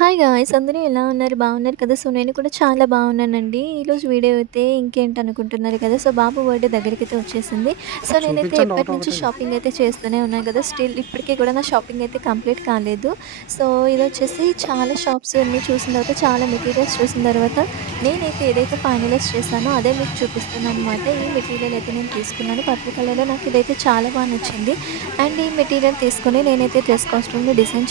Hi guys అందరూ ఎలా ఉన్నారు? బాగున్నారు కదా! సో, నేను కూడా చాలా బాగున్నానండి. ఈరోజు వీడియో అయితే ఇంకేంటనుకుంటున్నారు కదా! సో, బాబు బర్త్‌డే దగ్గరికైతే వచ్చేసింది. సో, నేనైతే ఎప్పటినుంచి ఒకటొకటి. షాపింగ్ అయితే చేస్తూనే ఉన్నాను కదా! స్టిల్ ఇప్పటికి కూడా నా షాపింగ్ అయితే కంప్లీట్ కాలేదు. సో, ఇదొచ్చేసి చాలా షాప్స్ అన్నీ చూసిన తర్వాత, చాలా మెటీరియల్స్ చూసిన తర్వాత, నేనైతే ఏదైతే ఫైనలైజ్ చేశానో అదే మీకు చూపిస్తున్నాననమాట. ఈ మెటీరియల్ అయితే నేను తీసుకున్నాను. పర్పుల్ కలర్‌లో నాకు ఇదైతే చాలా బాగా నచ్చింది. అండ్ ఈ మెటీరియల్ తీసుకొని నేనైతే డ్రెస్ కాస్ట్యూమ్‌ని డిజైన్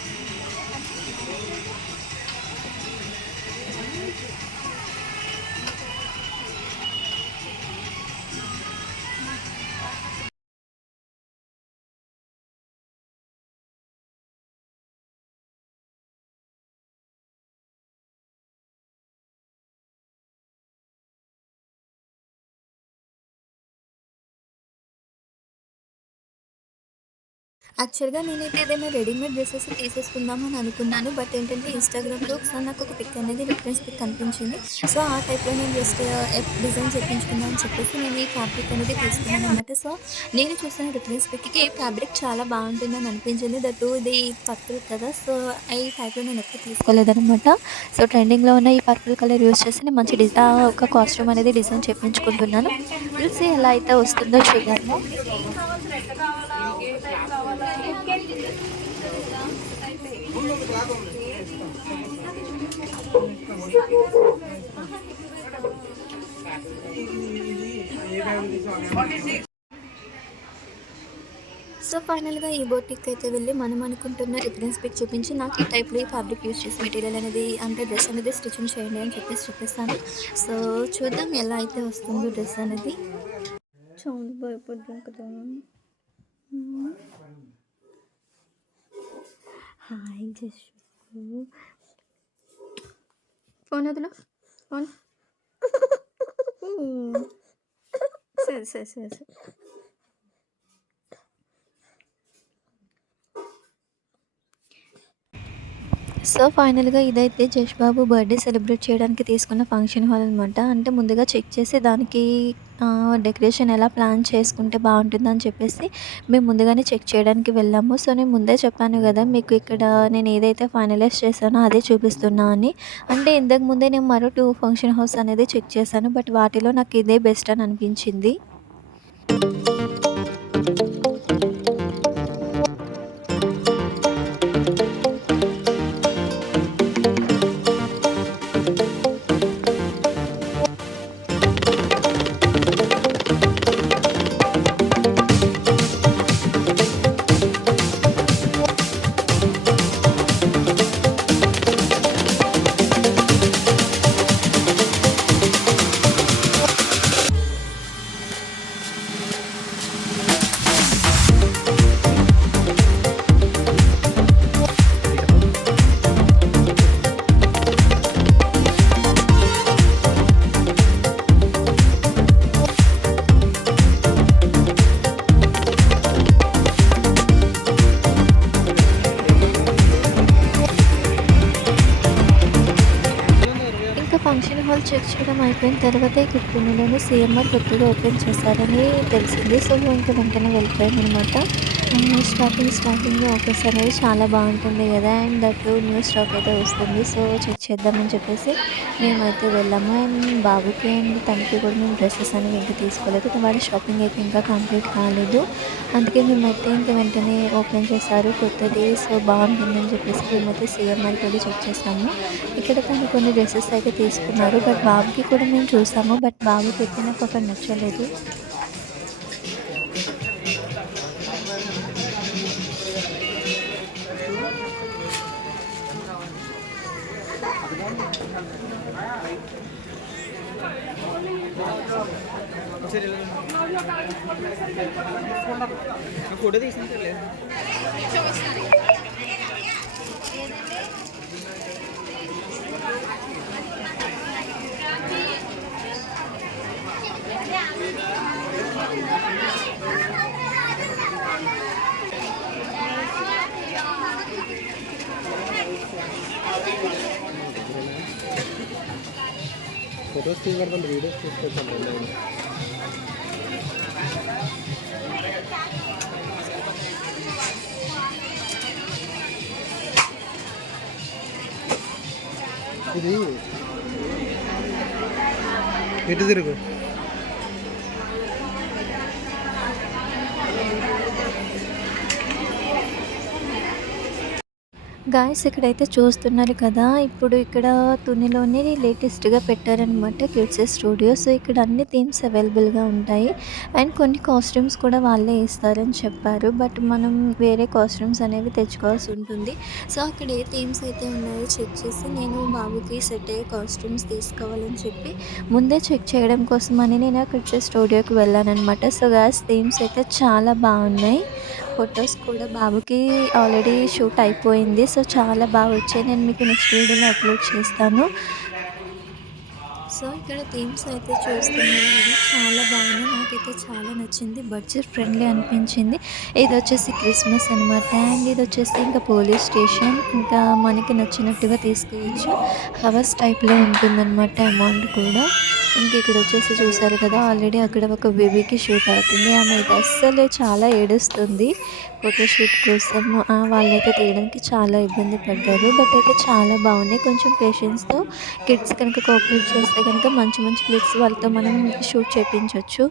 యాక్చువల్‌గా నేనైతే ఏదైనా రెడీమేడ్ డ్రెస్సెస్ తీసేసుకుందామని అనుకున్నాను. బట్ ఏంటంటే ఇన్‌స్టాగ్రామ్‌లో ఒకసారి నాకు ఒక పిక్ అనేది రిఫరెన్స్ పిక్ కనిపించింది. సో, ఆ టైప్‌లో నేను జస్ట్ డిజైన్ uh, చేపించుకుందాం అని చెప్పేసి నేను ఈ ఫ్యాబ్రిక్ అనేది తీసుకున్నాను అనమాట సో, నేను చూసిన రిఫరెన్స్ పిక్‌కి ఈ ఫ్యాబ్రిక్ చాలా బాగుంటుందని అనిపించింది. దట్ ఇది పర్పుల్ కదా! సో, ఈ టైప్‌లో నేను ఎప్పుడు తీసుకోలేదనమాట. సో, ట్రెండింగ్‌లో ఉన్న ఈ పర్పుల్ కలర్ యూజ్ చేసి నేను మంచి డిజ ఒక కాస్ట్యూమ్ అనేది డిజైన్ చేపించుకుంటున్నాను. చూసి ఎలా అయితే వస్తుందో చూద్దాము. సో, ఫైనల్‌గా ఈ బోటిక్ అయితే వెళ్ళి మనం అనుకుంటున్న రిఫరెన్స్ పిక్ చూపించి, నాకు ఈ టైప్‌లో ఈ ఫ్యాబ్రిక్ యూజ్ చేసి మెటీరియల్ అనేది అంటే డ్రెస్ అనేది స్టిచ్చింగ్ చేయండి అని చెప్పేసి చూపిస్తాను సో, చూద్దాం ఎలా అయితే వస్తుందో డ్రెస్ అనేది. చాలా భయపడ్డాను కదా! హాయ్ జశ్వు. ఫోన్ వదిలు. ఫోన్. సరే, సరే, సరే, సరే. సో, ఫైనల్‌గా ఇదైతే జష్ బాబు బర్త్‌డే సెలబ్రేట్ చేయడానికి తీసుకున్న ఫంక్షన్ హాల్ అనమాట. అంటే ముందుగా చెక్ చేసి దానికి డెకరేషన్ ఎలా ప్లాన్ చేసుకుంటే బాగుంటుందని చెప్పేసి మేము ముందుగానే చెక్ చేయడానికి వెళ్ళాము. సో, నేను ముందే చెప్పాను కదా మీకు ఇక్కడ నేను ఏదైతే ఫైనలైజ్ చేశానో అదే చూపిస్తున్నా అని. అంటే ఇంతకు ముందే నేను మరో టూ ఫంక్షన్ హాల్స్ అనేది చెక్ చేశాను. బట్ వాటిలో నాకు ఇదే బెస్ట్ అని అనిపించింది. ఫంక్షన్ హాల్ చెక్ చేయడం అయిపోయిన తర్వాత ఈ కుటుంబంలోనే సీఎంఆర్ కొత్తగా ఓపెన్ చేశారని తెలిసింది. సో, ఇంకా వెంటనే వెళ్ళిపోయాం అనమాట స్టార్టింగ్ స్టార్టింగ్ ఆఫర్స్ అనేవి చాలా బాగుంటుంది కదా అండ్ దట్ న్యూ స్టాక్ అయితే వస్తుంది. సో, చెక్ చేద్దామని చెప్పేసి మేమైతే వెళ్ళాము. అండ్ బాబుకి అండ్ తనకి కూడా మేము డ్రెస్సెస్ అనేవి ఇంకా తీసుకోలేదు. వాళ్ళ షాపింగ్ అయితే ఇంకా కంప్లీట్ కాలేదు. అందుకే మేమైతే ఇంకా వెంటనే ఓపెన్ చేశారు కొత్తది. సో, బాగుంటుందని చెప్పేసి మేమైతే సీఎంఆర్‌కి కూడా చెక్ చేసాము. ఇక్కడ తను కొన్ని డ్రెస్సెస్ అయితే తీసుకు తీసుకున్నారు. బట్ బాబుకి కూడా మేము చూసాము. బట్ బాబు పెట్టిన ఫోటో నచ్చలేదు. ఫోటో తీసినట్లే ఫొటోస్ తీయకూడదండి వీడియోస్ తీసుకొచ్చాను ఇది ఎటు తిరుగు గాయస్ ఇక్కడైతే చూస్తున్నారు కదా ఇప్పుడు ఇక్కడ తునిలోనే లేటెస్ట్గా పెట్టారనమాట కిడ్స్ స్టూడియో సో ఇక్కడ అన్ని థీమ్స్ అవైలబుల్గా ఉంటాయి. అండ్ కొన్ని కాస్ట్యూమ్స్ కూడా వాళ్ళే ఇస్తారని చెప్పారు. బట్ మనం వేరే కాస్ట్యూమ్స్ అనేవి తెచ్చుకోవాల్సి ఉంటుంది. సో అక్కడ ఏ థీమ్స్ అయితే ఉన్నాయో చెక్ చేసి నేను బాబుకి సెట్ అయ్యే కాస్ట్యూమ్స్ తీసుకోవాలని చెప్పి ముందే చెక్ చేయడం కోసం అని నేను కిడ్స్ స్టూడియోకి వెళ్ళానమాట సో గాయస్ థీమ్స్ అయితే చాలా బాగున్నాయి. ఫొటోస్ కూడా బాబుకి ఆల్రెడీ షూట్ అయిపోయింది. సో చాలా బాగా వచ్చాయి. నేను మీకు నెక్స్ట్ వీడియోలో అప్లోడ్ చేస్తాను. సో ఇక్కడ థీమ్స్ అయితే చూస్తున్నాను. చాలా బాగుంది. నాకైతే చాలా నచ్చింది. బడ్జెట్ ఫ్రెండ్లీ అనిపించింది. ఇది వచ్చేసి క్రిస్మస్ అనమాట అండ్ ఇది వచ్చేసి ఇంకా పోలీస్ స్టేషన్. ఇంకా మనకి నచ్చినట్టుగా తీసుకోవచ్చు. హవర్స్ టైప్లో ఉంటుందన్నమాట అమౌంట్ కూడా. ఇంక ఇక్కడ వచ్చేసి చూసారు కదా ఆల్రెడీ అక్కడ ఒక బేబీకి షూట్ అవుతుంది. ఆమె అయితే అస్సలే చాలా ఏడుస్తుంది. ఫోటోషూట్ కోసం వాళ్ళైతే తీయడానికి చాలా ఇబ్బంది పడ్డారు. బట్ అయితే చాలా బాగున్నాయి. కొంచెం పేషెన్స్తో కిడ్స్ కనుక కోఆపరేట్ చేస్తే కనుక మంచి మంచి క్లిప్స్ వాళ్ళతో మనం షూట్ చేయించవచ్చు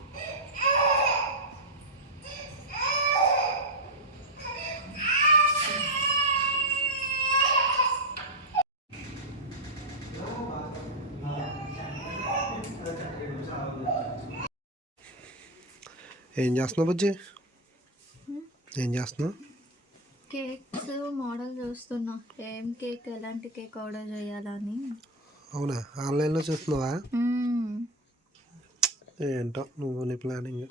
ఏం చేస్తున్నావు బుజ్జి? ఏం చేస్తున్నావు? కేక్స్ మోడల్ చూస్తున్నా. ఏం కేక్ ఎలాంటి కేక్ ఆర్డర్ చేయాలని. అవునా? ఆన్లైన్లో చూస్తున్నావా? ఏంటో నువ్వు నీ ప్లానింగ్.